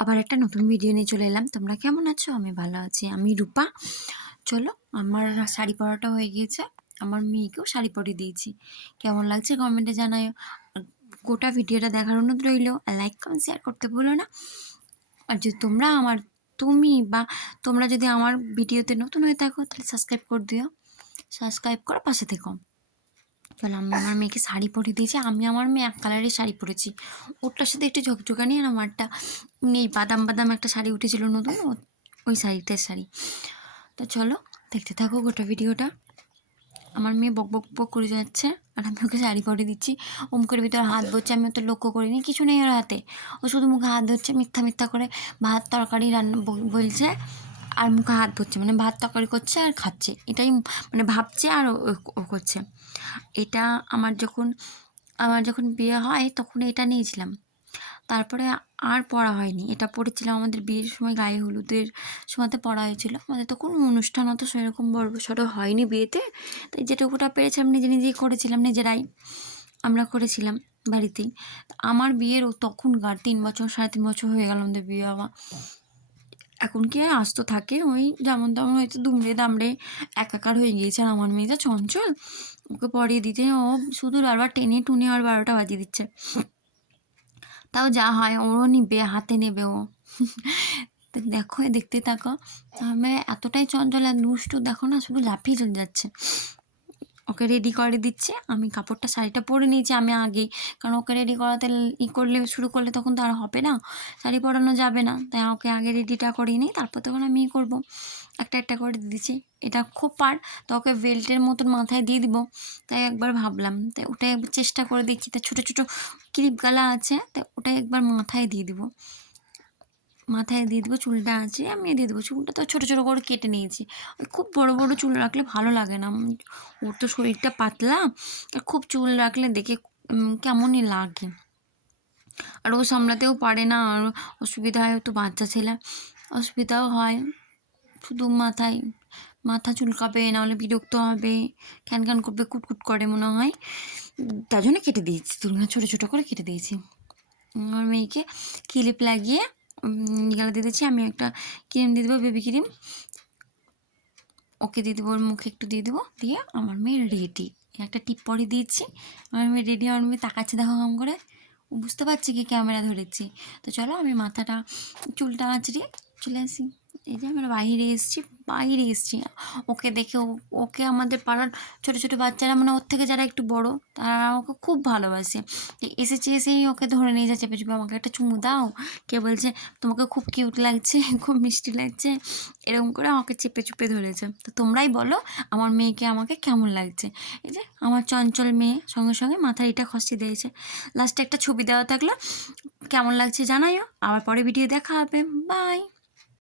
আবার একটা নতুন ভিডিও নিয়ে চলে এলাম। তোমরা কেমন আছো? আমি ভালো আছি। আমি রূপা। চলো, আমার শাড়ি পরাটা হয়ে গিয়েছে। আমার মেয়েকেও শাড়ি পরিয়ে দিয়েছি। কেমন লাগছে কমেন্টে জানাও। আর গোটা ভিডিওটা দেখার অনুরোধ রইল। লাইক, কমেন্ট, শেয়ার করতে ভুলো না। আর যদি তোমরা যদি আমার ভিডিওতে নতুন হয়ে থাকো তাহলে সাবস্ক্রাইব করে দিও। সাবস্ক্রাইব করে পাশে থেকো। চলো, আমি আমার মেয়েকে শাড়ি পরিয়ে দিয়েছি। আমি আমার মেয়ে এক কালারের শাড়ি পরেছি। ওটার সাথে একটু ঝকঝকানি, আর আমারটা এই বাদাম বাদাম একটা শাড়ি উঠেছিল নতুন, ওই শাড়িটার শাড়ি। তো চলো দেখতে থাকো গোটা ভিডিওটা। আমার মেয়ে বক বক বক করে যাচ্ছে আর আমি ওকে শাড়ি পরিয়ে দিচ্ছি। ও মুখের ভিতরে হাত ধরছে, আমি তো লক্ষ্য করিনি, কিছু নেই ওর হাতে। ও শুধু মুখে হাত ধরছে, মিথ্যা মিথ্যা করে ভাত তরকারি রান্না বলছে আর মুখে হাত ধরছে, মানে ভাত তরকারি করছে আর খাচ্ছে, এটাই মানে ভাবছে আর ও করছে। এটা আমার যখন বিয়ে হয় তখন এটা নিয়েছিলাম। তারপরে আর পড়া হয়নি। এটা পড়েছিলাম আমাদের বিয়ের সময়, গায়ে হলুদের সময়তে পড়া হয়েছিল। আমাদের তো কোনো অনুষ্ঠান অত সেরকম বড়সড় হয়নি বিয়েতে, তাই যেটুকুটা পেরেছিলাম নিজে নিজেই করেছিলাম, নিজেরাই আমরা করেছিলাম বাড়িতেই। আমার বিয়ের তখনকার 3 বছর 3.5 বছর হয়ে গেল আমাদের বিয়ে হওয়া। এখন কি আর আসতো থাকে, ওই যেমন তেমন হয়তো দুমড়ে দামড়ে একাকার হয়ে গিয়েছে। আর আমার মেয়েটা চঞ্চল, ওকে পড়িয়ে দিতে ও শুধু বারবার টেনে টুনে আর 12টা বাজিয়ে দিচ্ছে। তাও যা হয় ওরও নিবে, হাতে নেবে ও। তো দেখো, দেখতে থাকো। আমি এতটাই চঞ্চল আর দুষ্টু, দেখো না, শুধু লাফিয়ে চলে যাচ্ছে। ওকে রেডি করে দিচ্ছে, আমি কাপড়টা শাড়িটা পরে নিয়েছি আমি আগেই, কারণ ওকে রেডি করাতে শুরু করলে তখন তো আর হবে না, শাড়ি পরানো যাবে না। তাই ওকে আগে রেডিটা করিয়ে নিই, তারপর তখন আমি করবো। একটা একটা করে দিচ্ছি। এটা খোপার, তো ওকে বেল্টের মতন মাথায় দিয়ে দিব। তাই একবার ভাবলাম, তাই ওটাই একবার চেষ্টা করে দেখছি। তাই ছোটো ছোটো ক্লিপ গালা আছে, তাই ওটাই একবার মাথায় দিয়ে দিব। চুলটা আছে আমি দিয়ে দেবো। চুলটা তো ছোটো ছোটো করে কেটে নিয়েছি। খুব বড় বড় চুল রাখলে ভালো লাগে না, ওর তো শরীরটা পাতলা, আর খুব চুল রাখলে দেখে কেমনই লাগে। আর ও সামলাতেও পারে না, আর অসুবিধা হয়, তো বাচ্চা ছেলে, অসুবিধাও হয়। শুধু মাথা চুলকাবে, নাহলে বিরক্ত হবে, ক্যান ক্যান করবে, কুটকুট করে মনে হয়। তার জন্য কেটে দিয়েছি, চুলগুলো ছোটো ছোটো করে কেটে দিয়েছি। আমার মেয়েকে ক্লিপ লাগিয়ে গেলে দিয়ে দিচ্ছি। আমি একটা ক্রিম দিয়ে দেবো, বেবি ক্রিম, ওকে দিয়ে দেবো, ওর মুখে একটু দিয়ে দেবো, দিয়ে আমার মেয়ে রেডি। একটা টিপ পরে দিয়েছি, আমার মেয়ে রেডি। আমার মেয়ে তাকাচ্ছে দেখো কাম করে, ও বুঝতে পারছি কি ক্যামেরা ধরেছি। তো চলো, আমি চুলটা আঁচড়িয়ে চলে আসি। এই যে আমরা বাইরে এসেছি। ওকে দেখে ওকে আমাদের পাড়ার ছোটো ছোটো বাচ্চারা, মানে ওর থেকে যারা একটু বড়, তারা ওকে খুব ভালোবাসে। এসেই ওকে ধরে নিয়ে যাচ্ছে, চেপে আমাকে একটা চুমু দাও, কে বলছে তোমাকে খুব কিউট লাগছে, খুব মিষ্টি লাগছে, এরকম করে আমাকে চেপে চুপে ধরেছে। তো তোমরাই বলো আমার মেয়েকে আমাকে কেমন লাগছে। এই যে আমার চঞ্চল মেয়ে সঙ্গে সঙ্গে মাথার এটা খসিয়ে দিয়েছে। লাস্টে একটা ছবি দেওয়া থাকলো, কেমন লাগছে জানাইও। আবার পরে ভিডিও দেখা হবে। বাই।